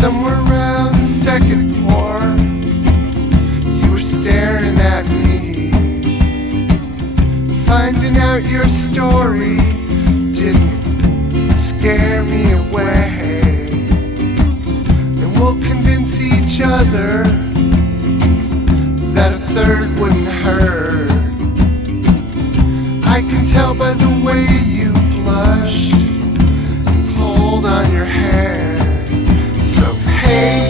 Somewhere around the second pour, you were staring at me. Finding out your story didn't scare me away. And we'll convince each other that a third wouldn't hurt. I can tell by the way you blushed and pulled on your hair. So hey,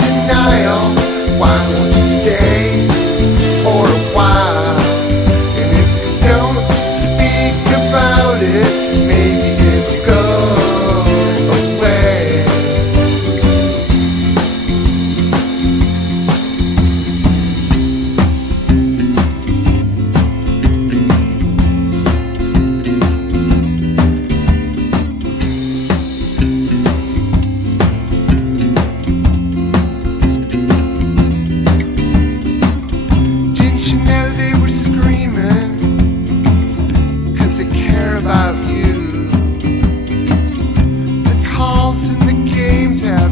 denial, why won't you stay for a while? And if you don't speak about it, maybe it'll go away. About you, the calls and the games have